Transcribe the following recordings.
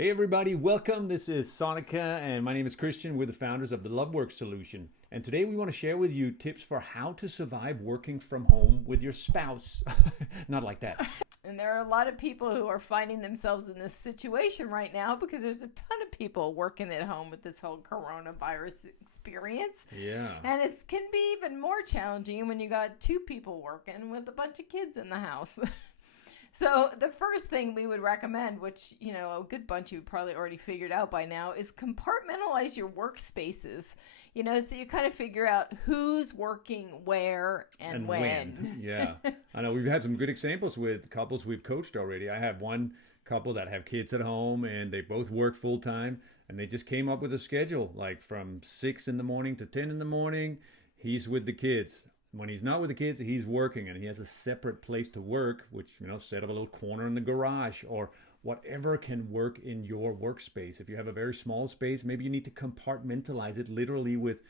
Hey everybody, welcome. This is Sonica and my name is Christian. We're the founders of the LoveWork solution. And today we want to share with you tips for how to survive working from home with your spouse. Not like that. And there are a lot of people who are finding themselves in this situation right now because there's a ton of people working at home with this whole coronavirus experience. Yeah. And it can be even more challenging when you got two people working with a bunch of kids in the house. So the first thing we would recommend, which, a good bunch of you probably already figured out by now, is compartmentalize your workspaces. So you kind of figure out who's working where and when. Yeah. I know we've had some good examples with couples we've coached already. I have one couple that have kids at home and they both work full time and they just came up with a schedule like from 6 in the morning to 10 in the morning. He's with the kids. When he's not with the kids, he's working, and he has a separate place to work, which, set up a little corner in the garage or whatever can work in your workspace. If you have a very small space, maybe you need to compartmentalize it literally with,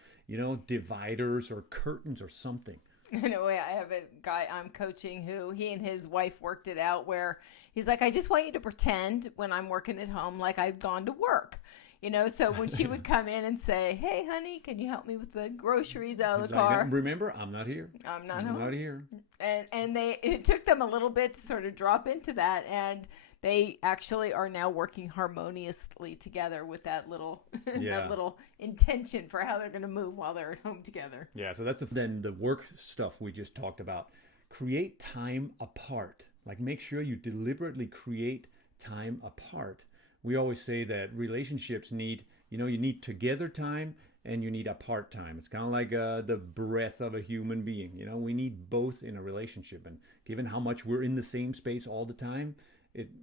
dividers or curtains or something. In a way, I have a guy I'm coaching who he and his wife worked it out where he's like, I just want you to pretend when I'm working at home like I've gone to work. So when she would come in and say, hey, honey, can you help me with the groceries out of the car? Remember, I'm not here. I'm not I'm home. not here. And it took them a little bit to sort of drop into that. And they actually are now working harmoniously together with that little that little intention for how they're going to move while they're at home together. Yeah, so that's then the work stuff we just talked about. Create time apart. Like make sure you deliberately create time apart. We always say that relationships need, you need together time and you need apart time. It's kind of like the breath of a human being. We need both in a relationship. And given how much we're in the same space all the time,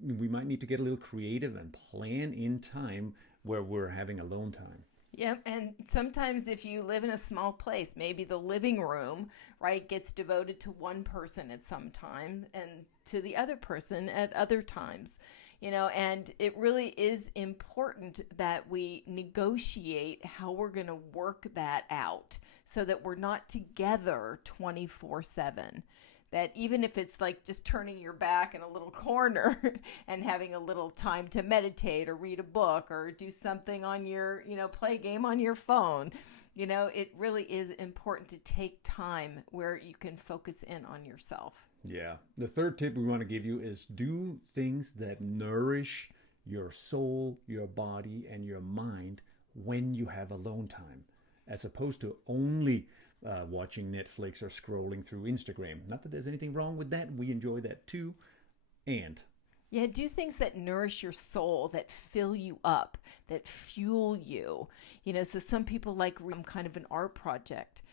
we might need to get a little creative and plan in time where we're having alone time. Yep, and sometimes if you live in a small place, maybe the living room, right, gets devoted to one person at some time and to the other person at other times. And it really is important that we negotiate how we're going to work that out so that we're not together 24/7. That even if it's like just turning your back in a little corner and having a little time to meditate or read a book or do something on your, play a game on your phone, it really is important to take time where you can focus in on yourself. Yeah. The third tip we want to give you is do things that nourish your soul, your body, and your mind when you have alone time, as opposed to only watching Netflix or scrolling through Instagram. Not that there's anything wrong with that. We enjoy that too. Yeah, do things that nourish your soul, that fill you up, that fuel you. So some people like kind of an art project.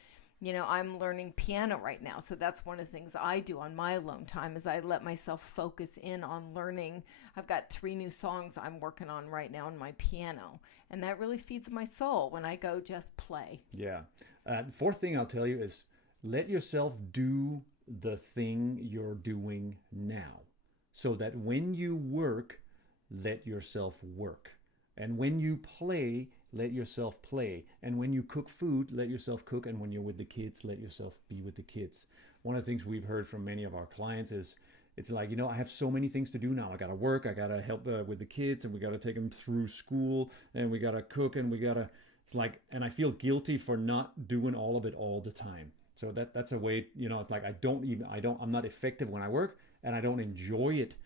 I'm learning piano right now. So that's one of the things I do on my alone time is I let myself focus in on learning. I've got 3 new songs I'm working on right now on my piano. And that really feeds my soul when I go just play. Yeah. Fourth thing I'll tell you is let yourself do the thing you're doing now so that when you work, let yourself work. And when you play, let yourself play. And when you cook food, let yourself cook. And when you're with the kids, let yourself be with the kids. One of the things we've heard from many of our clients is it's like, I have so many things to do now. I got to work. I got to help with the kids and we got to take them through school and we got to cook and it's like, and I feel guilty for not doing all of it all the time. So that's a way, it's like, I'm not effective when I work and I don't enjoy it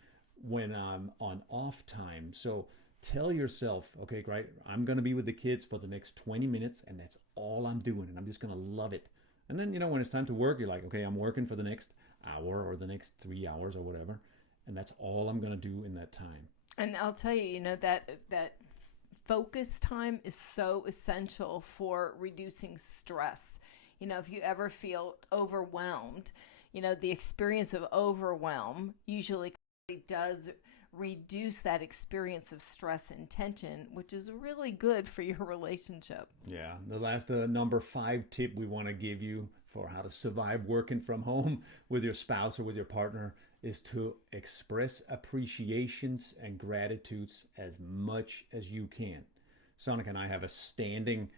when I'm on off time. So tell yourself, okay, great, I'm going to be with the kids for the next 20 minutes and that's all I'm doing and I'm just going to love it. And then, when it's time to work, you're like, okay, I'm working for the next hour or the next 3 hours or whatever. And that's all I'm going to do in that time. And I'll tell you, that focus time is so essential for reducing stress. If you ever feel overwhelmed, the experience of overwhelm usually does reduce that experience of stress and tension, which is really good for your relationship. Yeah. The last number 5 tip we want to give you for how to survive working from home with your spouse or with your partner is to express appreciations and gratitudes as much as you can. Sonica and I have a standing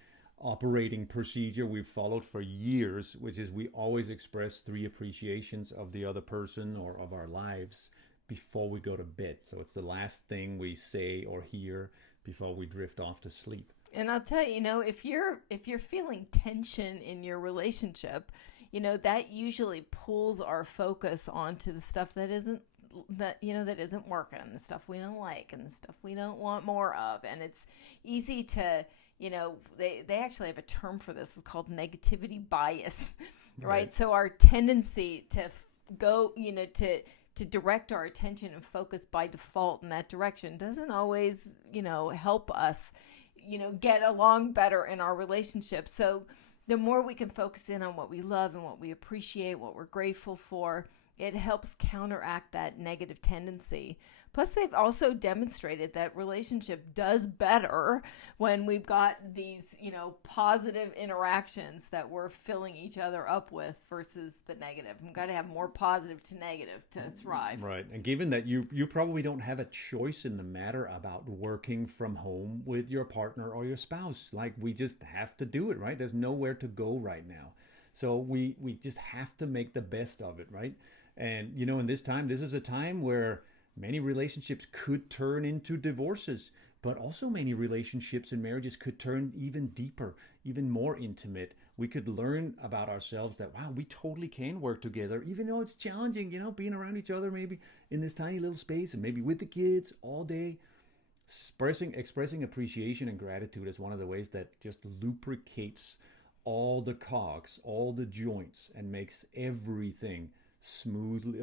operating procedure we've followed for years, which is we always express 3 appreciations of the other person or of our lives before we go to bed. So it's the last thing we say or hear before we drift off to sleep. And I'll tell you, if you're feeling tension in your relationship, that usually pulls our focus onto the stuff that isn't working, and the stuff we don't like, and the stuff we don't want more of. And it's easy to, they actually have a term for this. It's called negativity bias, right? So our tendency to go, to direct our attention and focus by default in that direction doesn't always, help us, get along better in our relationship. So the more we can focus in on what we love and what we appreciate, what we're grateful for, it helps counteract that negative tendency. Plus, they've also demonstrated that relationship does better when we've got these, positive interactions that we're filling each other up with versus the negative. We've got to have more positive to negative to thrive. Right. And given that you probably don't have a choice in the matter about working from home with your partner or your spouse. Like, we just have to do it, right? There's nowhere to go right now. So we just have to make the best of it, right? And, in this is a time where many relationships could turn into divorces, but also many relationships and marriages could turn even deeper, even more intimate. We could learn about ourselves that, wow, we totally can work together, even though it's challenging, being around each other, maybe in this tiny little space and maybe with the kids all day. Expressing appreciation and gratitude is one of the ways that just lubricates all the cogs, all the joints, and makes everything smoothly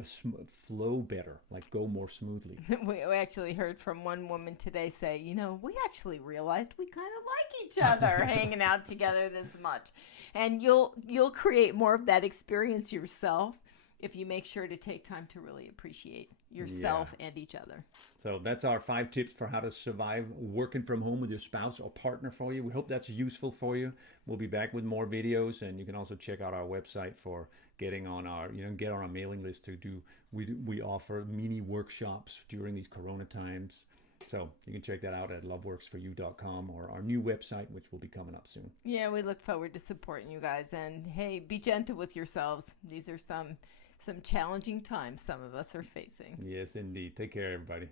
flow better, like go more smoothly. We actually heard from one woman today say, we actually realized we kind of like each other hanging out together this much. And you'll create more of that experience yourself if you make sure to take time to really appreciate yourself and each other. So that's our 5 tips for how to survive working from home with your spouse or partner for you. We hope that's useful for you. We'll be back with more videos, and you can also check out our website for getting on our, get on our mailing list to do. We offer mini workshops during these Corona times. So you can check that out at loveworksforyou.com or our new website, which will be coming up soon. Yeah, we look forward to supporting you guys. And hey, be gentle with yourselves. These are some challenging times some of us are facing. Yes, indeed. Take care, everybody.